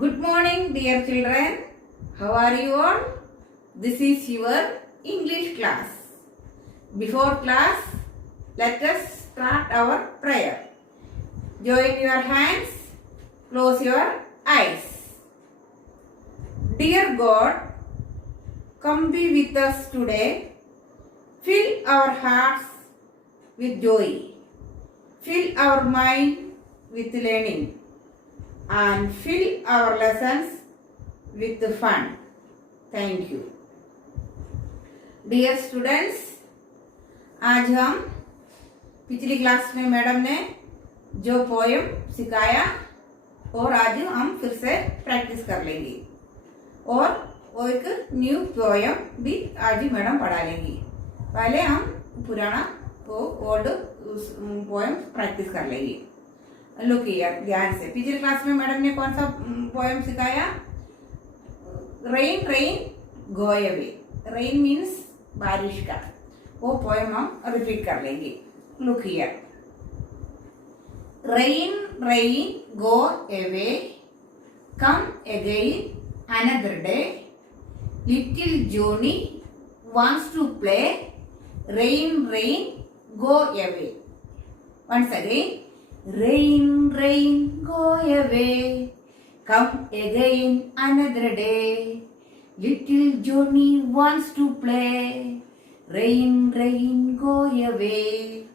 Good morning, dear children. How are you all? This is your English class. Before class, let us start our prayer. Join your hands, close your eyes. Dear God, come be with us today. Fill our hearts with joy. Fill our mind with learning. And fill our lessons with fun. Thank you. Dear students, आज हम पिछली class में madam ने जो poem सिखाया और आज हम फिर से प्रैक्टिस कर लेंगे और वो एक न्यू पोएम भी आज ही मैडम पढ़ा लेंगी। पहले हम पुराना वो ओल्ड पोएम प्रैक्टिस कर लेंगे। लुक हियर, ध्यान से। पिछली क्लास में मैडम ने कौन सा पोएम सिखाया? Rain rain go away. Rain means बारिश का। वो पोएम हम रिपीट कर लेंगे। Look here, rain rain go away, come again another day, little Johnny wants to play, rain rain go away. Once again, rain, rain, go away, come again another day. Little Johnny wants to play, rain, rain, go away.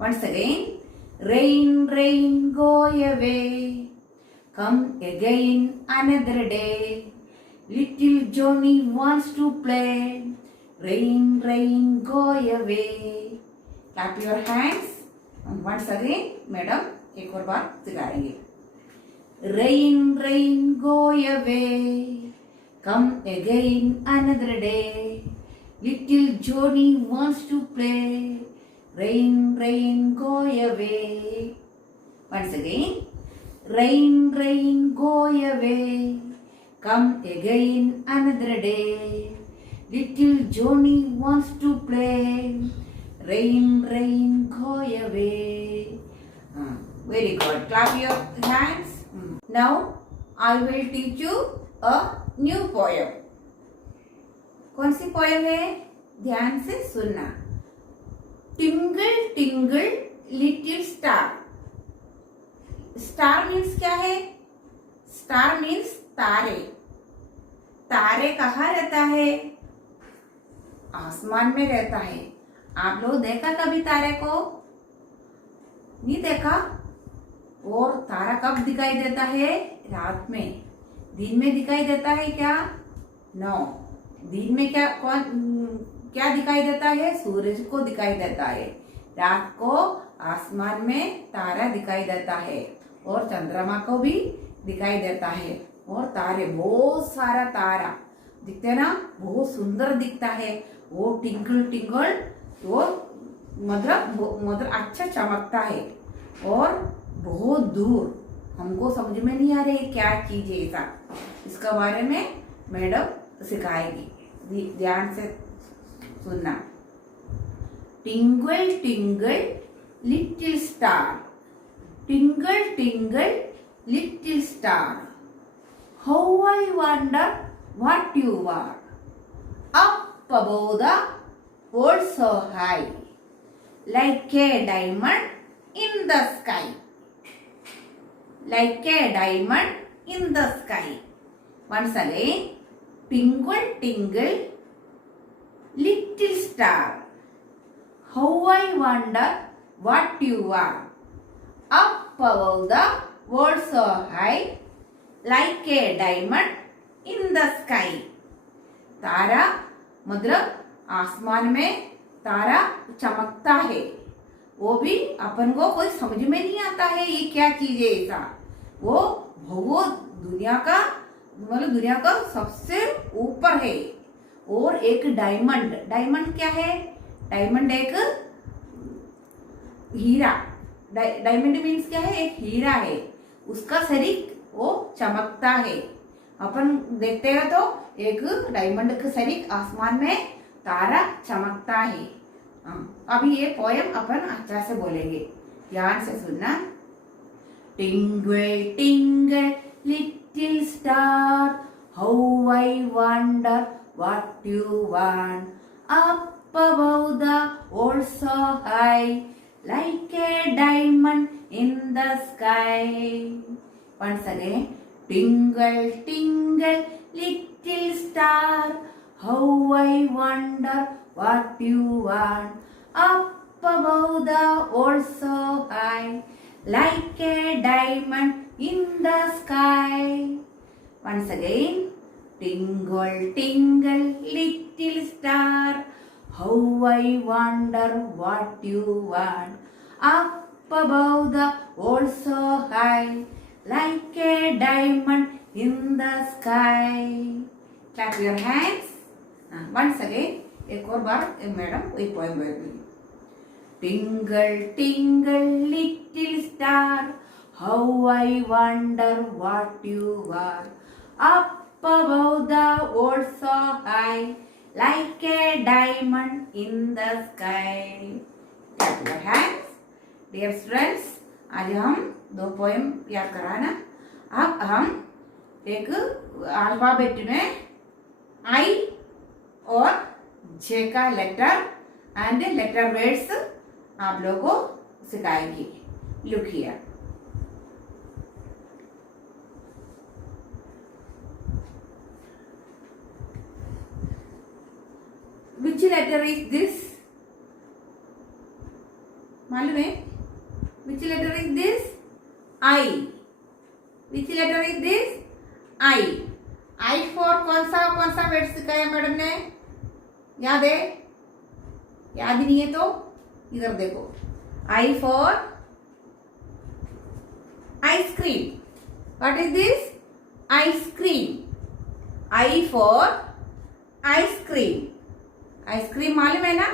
Once again, rain, rain, go away, come again another day. Little Johnny wants to play, rain, rain, go away. Clap your hands. Once again, madam एक और बार सिखाएंगे। Rain, rain, go away, come again another day. Little Johnny wants to play, rain, rain, go away. Once again, rain, rain, go away, come again another day. Little Johnny wants to play, rain, rain, go away. Very good. Clap your hands. Now I will teach you a new poem. कौन सी poem है? ध्यान से सुनना। Tingle tingle little star. Star means क्या है? Star means तारे। तारे कहाँ रहता है? आसमान में रहता है। आप लोग देखा कभी तारे को? नहीं देखा? और तारा कब दिखाई देता है? रात में। दिन में दिखाई देता है क्या? नो। दिन में क्या दिखाई देता है? सूरज को दिखाई देता है। रात को आसमान में तारा दिखाई देता है और चंद्रमा को भी दिखाई देता है। और तारे, बहुत सारा तारा दिखते ना, बहुत सुंदर दिखता है। वो टिंकल टिंकल, वो मतलब अच्छा चमकता है और बहुत दूर। हमको समझ में नहीं आ रही क्या चीज है ऐसा, इसका बारे में मैडम सिखाएगी। ध्यान से सुनना। Twinkle twinkle little star, twinkle twinkle little star, how I wonder what you are, up above the world so high, like a diamond in the sky, like a diamond in the sky. Once again, tingle tingle little star, how I wonder what you are, up above the world so high, like a diamond in the sky. तारा मतलब आसमान में तारा चमकता है। वो भी अपन को कोई समझ में नहीं आता है ये क्या चीज है ऐसा। वो बहुत दुनिया का मतलब दुनिया का सबसे ऊपर है। और एक डायमंड, डायमंड क्या है? डायमंड एक हीरा। डायमंड मीन्स क्या है? एक हीरा है। उसका शरीर वो चमकता है। अपन देखते हैं तो एक डायमंड का शरीर आसमान में तारा चमकता है। अभी ये पोएम अपन अच्छा से बोलेंगे, ध्यान से सुनना। Twinkle twinkle little little star, how I wonder what you want. Up above the world so high, like a diamond in the sky. Once again, twinkle, twinkle, little star, how I wonder what you want. Up above the world so high, like a diamond in the sky. Once again, twinkle, twinkle, little star, how I wonder what you want. Up above the world so high, like a diamond in the sky. Clap your hands. Once again, एक और बार madam एक poem बोलेगी. Twinkle, twinkle, little star, how I wonder what you are. Up above the world so high, like a diamond in the sky. Clap your hands. Dear students, आज हम दो poem याद करा ना. अब हम एक अल्फाबेट में आई और जे का लेटर एंड लेटर वर्ड्स आप लोगों को सिखाएंगे. Look here. Which letter is this? मालूम है? Which letter is this? I. Which letter is this? I. I for कौन सा वर्ड सिखाया मैडम ने? याद है? याद ही नहीं है तो इधर देखो. I for ice cream. What is this? Ice cream. I for ice cream. Ice cream मालूम है ना?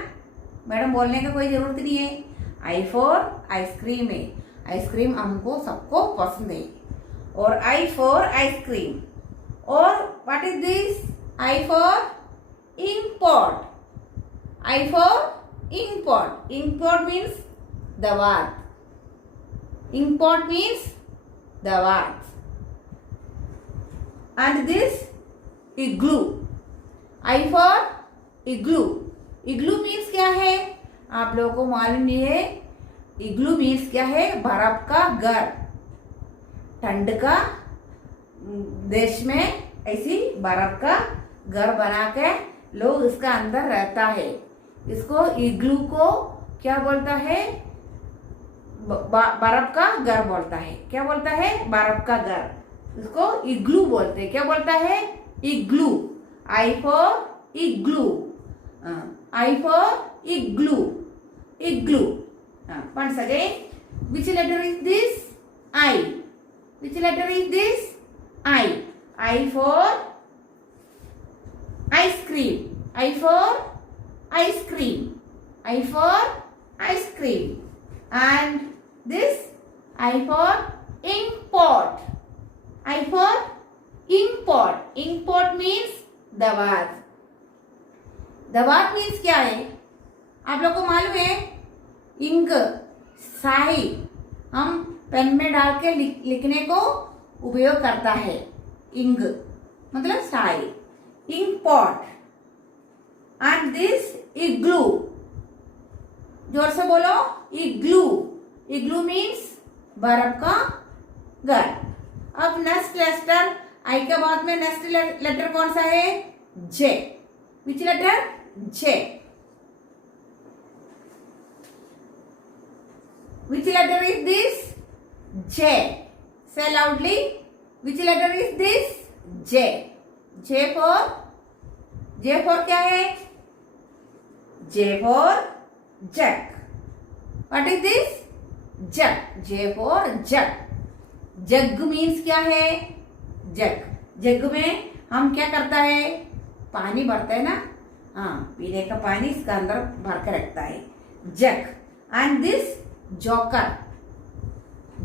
मैडम बोलने का कोई जरूरत नहीं है. आई फॉर आइसक्रीम है. आइसक्रीम हमको सबको पसंद है. और आई फॉर आइसक्रीम. और what is this? I for ink pot. I for ink pot. Ink pot means दवात. इंक पॉट मीन्स दवात. And this igloo. I for igloo. Igloo means क्या है? आप लोगों को मालूम नहीं है. इग्लू मीन्स क्या है? बर्फ का घर. ठंड का देश में ऐसी बर्फ का घर बना के लोग इसका अंदर रहता है. इसको इग्लू को क्या बोलता है? बर्फ का घर बोलता है. क्या बोलता है? बर्फ का घर. इसको इग्लू बोलते हैं. क्या बोलता है? Igloo. I for igloo. I for igloo. Igloo. Once again, which letter is this? I. Which letter is this? I. I for ice cream. I for ice cream. I for ice cream. And this I for ink pot. I for ink pot. Ink pot means दवात. दवात means क्या है? आप लोग को मालूम है? Ink, स्याही हम पेन में डाल के लिखने को उपयोग करता है. इंक मतलब स्याही. Ink pot. And this igloo. जोर से बोलो. इग्लू. इग्लू मीन्स बर्फ का घर. अब नेक्स्ट लेटर. आई के बाद में नेक्स्ट लेटर कौन सा है? जे. विच letter? J. Which letter is this? J. Say loudly. Which letter is this? J. J for क्या है? J for jug. What is this? Jug. J for jug. Jug means क्या है? जग. जग में हम क्या करता है? पानी भरता है ना. हाँ, पीने का पानी इसका अंदर भर के रखता है. Jug. And this joker.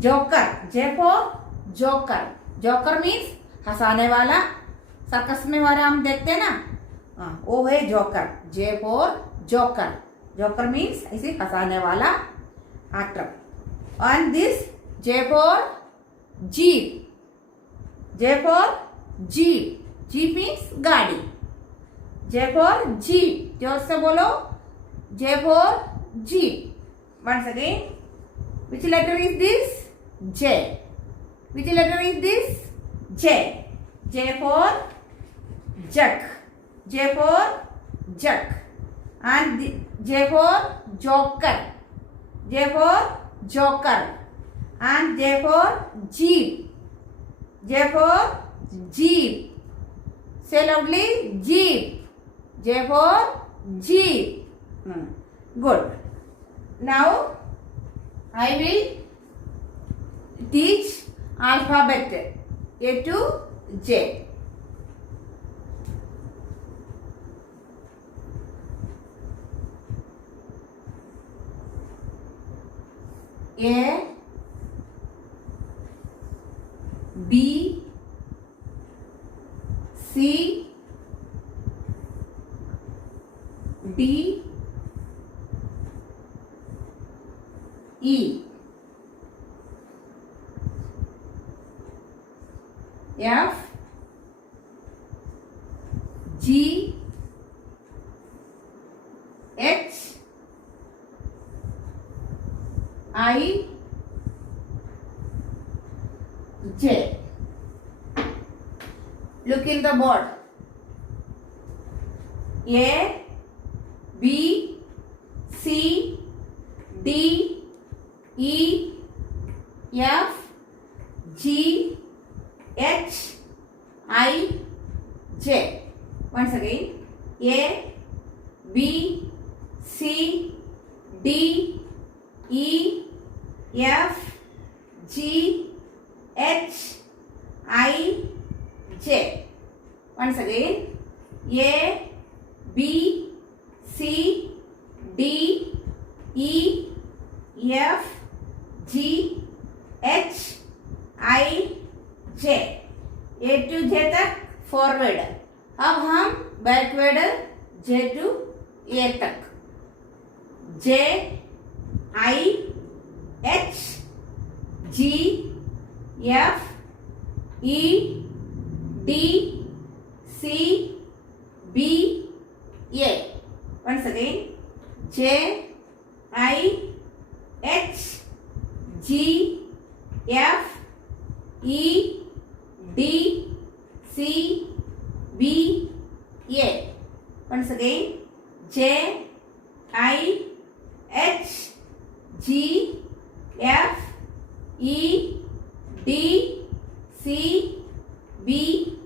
Joker. J for joker. Joker means हंसाने वाला. सर्कस में वाला हम देखते हैं ना. हाँ, वो है joker. J for joker. Joker means ऐसे हंसाने वाला actor. And this J for jeep. J for jeep. Jeep means गाड़ी. J for jeep. जोर से बोलो. J for jeep. Once again. Which letter is this? J. Which letter is this? J. J for jug. J for jug. And J for joker. J for joker. And J for jeep. J for jeep. Say loudly, jeep. J for jeep. Good. Now I will teach alphabet A to J. A, B, C, D, E, F, G, H, I, J. Look in the board. A, B, C, D, E, F, G, H, I, J. Once again. A, B, C, D, E, F, G, H, I, J. Once again. A, B, C, D, E, F, G, H, I, J. A to J तक forward. अब हम backward J to A तक. J, I, H, G, F, E, D, C, B, A. Once again. J, I, H, G, F, E, D, C, B, A. Once again. J, I, H, G, F, E, D, C, B,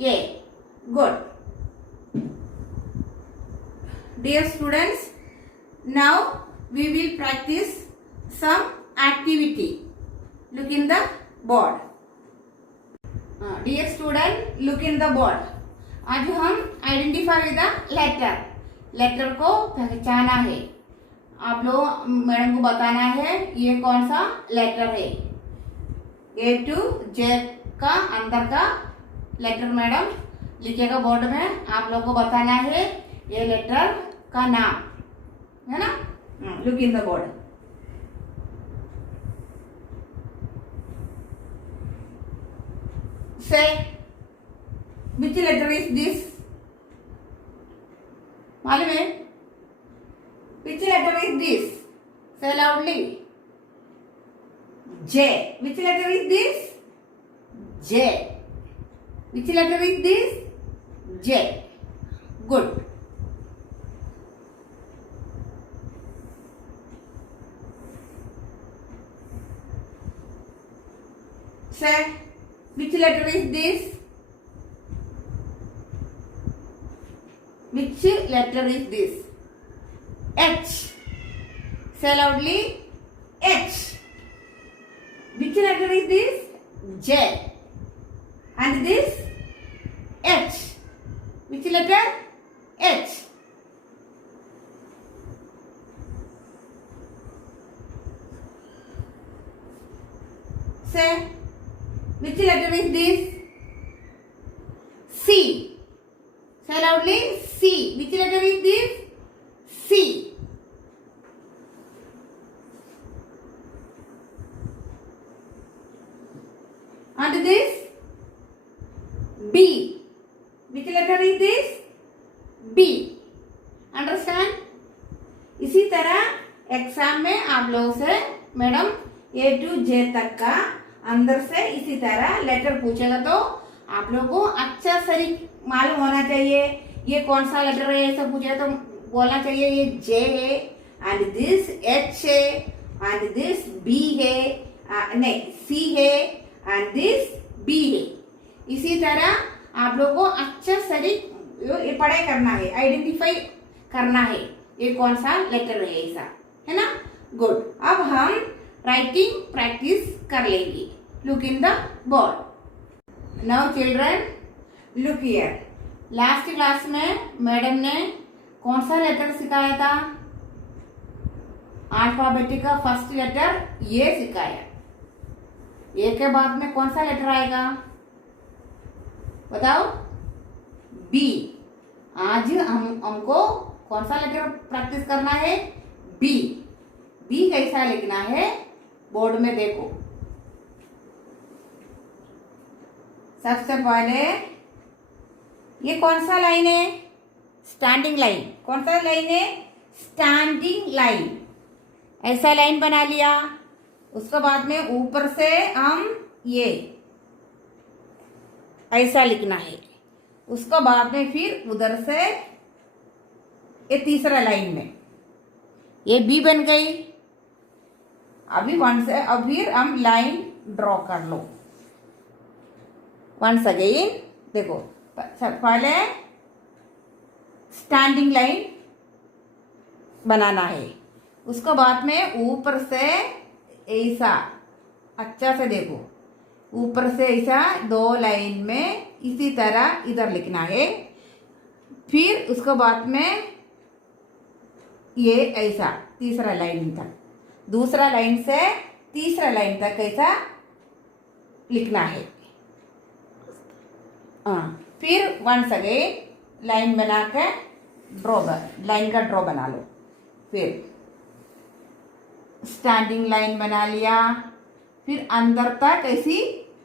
A. Good. Dear students, now we will practice some activity. Look in the board. Dear student, look in the board. आज हम identify with the letter. Letter को पहचाना है. आप लोग madam को बताना है ये कौन सा लेटर है. A to J का अंदर का लेटर मैडम लिखेगा बोर्ड में. आप लोग को बताना है ये लेटर का नाम है ना. Look in the board. Say, which letter is this? मालूम है? Which letter is this? Say loudly. J. Which letter is this? J. Which letter is this? J. Good. Say, which letter is this? Which letter is this? H. Say loudly. H. Which letter is this? J. And this? H. Which letter? H. Say, which letter is this? C. Say loudly. C. Which letter is this? C. And this? B. Which letter is this? B. Understand? इसी तरह exam में आप लोगों से madam A to J तक का अंदर से इसी तरह लेटर पूछेगा तो आप लोगों को अच्छा सही मालूम होना चाहिए ये कौन सा लेटर है। ऐसा पूछेगा तो बोलना चाहिए ये J है एंड दिस H है एंड दिस B है, नहीं C है एंड दिस B है। इसी तरह आप लोगों को अच्छा सही ये पढ़ाई करना है, आइडेंटिफाई करना है ये कौन सा लेटर है, ऐसा है ना। गुड। अब हम राइटिंग प्रैक्टिस कर लेंगे। Look in the board. Now children look here. Last class में मैडम ने कौन सा लेटर सिखाया था? अल्फाबेटिक का फर्स्ट लेटर ये सिखाया। ए के बाद में कौन सा लेटर आएगा बताओ? बी। आज हमको कौन सा लेटर प्रैक्टिस करना है? बी। बी कैसा लिखना है बोर्ड में देखो। सबसे पहले ये कौन सा लाइन है? Standing line. कौन सा लाइन है? Standing line. ऐसा लाइन बना लिया। उसके बाद में ऊपर से हम ये ऐसा लिखना है। उसके बाद में फिर उधर से ये तीसरा लाइन में ये बी बन गई। अभी वन से अब फिर हम लाइन ड्रॉ कर लो। वंस अगेन देखो पहले स्टैंडिंग लाइन बनाना है। उसके बाद में ऊपर से ऐसा अच्छा से देखो, ऊपर से ऐसा दो लाइन में इसी तरह इधर लिखना है। फिर उसके बाद में ये ऐसा तीसरा लाइन तक, दूसरा लाइन से तीसरा लाइन तक ऐसा लिखना है। फिर वंस अगेन लाइन बना के लाइन का ड्रॉ बना लो। फिर स्टैंडिंग लाइन बना लिया। फिर अंदर तक ऐसी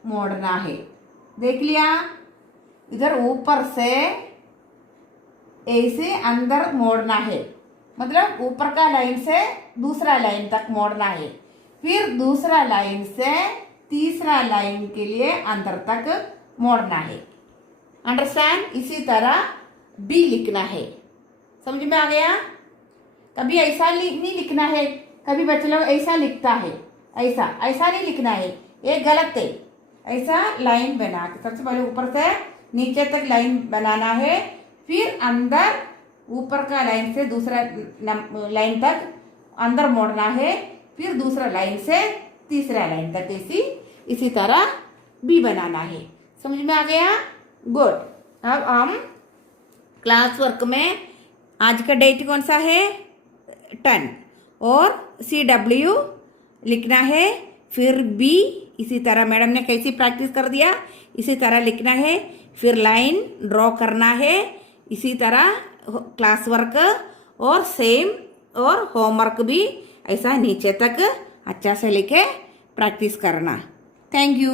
मोड़ना है। देख लिया? इधर ऊपर से ऐसे अंदर मोड़ना है, मतलब ऊपर का लाइन से दूसरा लाइन तक मोड़ना है। फिर दूसरा लाइन से तीसरा लाइन के लिए अंदर तक मोड़ना है। अंडरस्टैंड? इसी तरह बी लिखना है। समझ में आ गया? कभी ऐसा नहीं लिखना है, कभी बच्चे लोग ऐसा लिखता है, ऐसा ऐसा नहीं लिखना है, ये गलत है। ऐसा लाइन बना के सबसे पहले ऊपर से नीचे तक लाइन बनाना है। फिर अंदर ऊपर का लाइन से दूसरा लाइन तक अंदर मोड़ना है। फिर दूसरा लाइन से तीसरा लाइन तक इसी तरह बी बनाना है। समझ में आ गया? गुड। अब हम क्लास वर्क में आज का डेट कौन सा है? 10 और CW लिखना है। फिर बी इसी तरह मैडम ने कैसी प्रैक्टिस कर दिया इसी तरह लिखना है। फिर लाइन ड्रॉ करना है इसी तरह क्लास वर्क, और सेम और होमवर्क भी ऐसा नीचे तक अच्छा से लिखे प्रैक्टिस करना। Thank you.